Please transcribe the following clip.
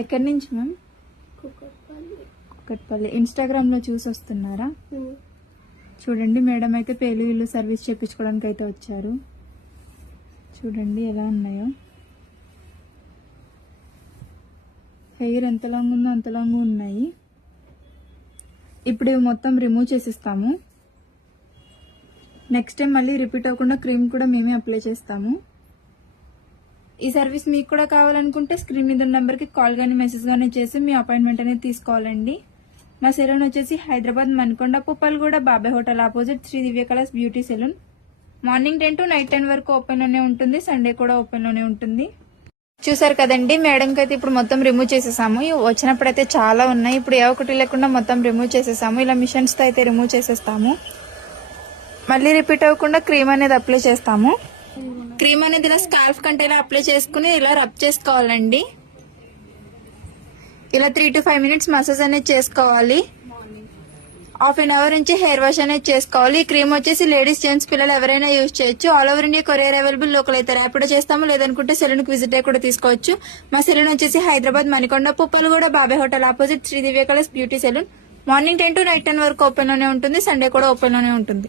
ఎక్కడి నుంచి ma'am? Kukatpally. Instagram లో చూసి వస్తున్నారా? చూడండి మేడం అయితే పేలు ఇల్లు సర్వీస్ చేయించుకోవడానికి అయితే వచ్చారు. చూడండి ఎలా ఉన్నాయో. హెయిర్ ఎంత లాంగ్ ఉందో అంత లాంగ్ ఉన్నాయి. ఇప్పుడు ఇవి మొత్తం రిమూవ్ చేసిస్తాము. నెక్స్ట్ టైం మళ్ళీ రిపీట్ అవ్వకుండా క్రీమ్ కూడా మేమే అప్లై చేస్తాము. ఈ సర్వీస్ మీకు కూడా కావాలనుకుంటే స్క్రీన్ మీద ఉన్న నెంబర్కి కాల్ కానీ మెసేజ్ కానీ చేసి మీ అపాయింట్మెంట్ అనేది తీసుకోవాలండి. మా సెలూన్ వచ్చేసి Hyderabad Manikonda Puppalguda Babai hotel opposite Sri Divya Kalas beauty salon. Morning 10 to night 10 వరకు ఓపెన్ లోనే ఉంటుంది. సండే కూడా ఓపెన్ లోనే ఉంటుంది. చూసారు కదండి, మేడంకి అయితే ఇప్పుడు మొత్తం రిమూవ్ చేసేసాము. వచ్చినప్పుడు అయితే చాలా ఉన్నాయి. ఇప్పుడు ఏ ఒకటి లేకుండా మొత్తం రిమూవ్ చేసేసాము. ఇలా మిషన్స్ తో అయితే రిమూవ్ చేసేస్తాము. మళ్ళీ రిపీట్ అవ్వకుండా క్రీమ్ అనేది అప్లై చేస్తాము. క్రీమ్ అనేది ఇలా స్కాల్ఫ్ కంటే ఇలా అప్లై చేసుకుని ఇలా రబ్ చేసుకోవాలండి. ఇలా 3 to 5 minutes మసాజ్ అనేది చేసుకోవాలి. హాఫ్ అన్ అవర్ నుంచి హెయిర్ వాష్ అనేది చేసుకోవాలి. ఈ క్రీమ్ వచ్చేసి లేడీస్, జెంట్స్, పిల్లలు ఎవరైనా యూజ్ చేయొచ్చు. All over India courier available. Local అయితే ర్యాపిడో చేస్తాము, లేదనుకుంటే సెలూన్ కి విజిట్ అయ్యి కూడా తీసుకోవచ్చు. మా సెలూన్ వచ్చేసి Hyderabad Manikonda Puppalguda Babai hotel opposite Sri Divya Kalas beauty salon. Morning 10 to night 10 వరకు ఓపెన్ లోనే ఉంటుంది. సండే కూడా ఓపెన్ లోనే ఉంటుంది.